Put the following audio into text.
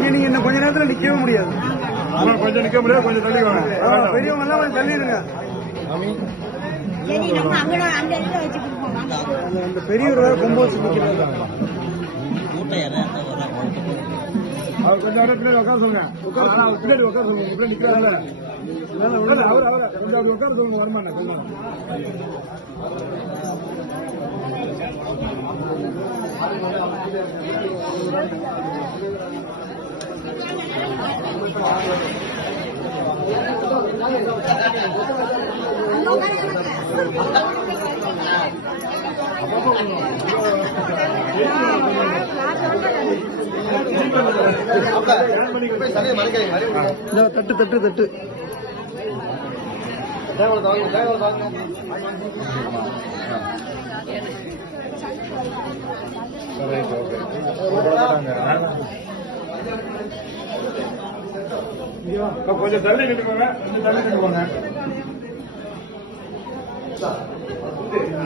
நீங்க என்ன கொஞ்ச நேரத்துல நிக்கவே முடியாது. கொஞ்சம் நிக்க முடியாது, கொஞ்சம் தள்ளி பெரியவங்க எல்லாம் கொஞ்சம் தள்ளிடுங்க. அந்த பெரியவர் வேற கொம்பு வச்சு நிக்கிறாங்க. கொஞ்சம் பின்னாடி உட்கார சொல்லுங்க, பின்னாடி உட்கார சொல்லுங்க. இப்படி நிக்கிறாங்க அவர் கொஞ்சம் அப்படி உட்கார சொல்லுங்க. வரமாட்டேன் கொஞ்சம் தட்டு தட்டு தட்டு கொஞ்சம் தள்ளி நின்று போங்க, கொஞ்சம் தள்ளி நின்று போங்க.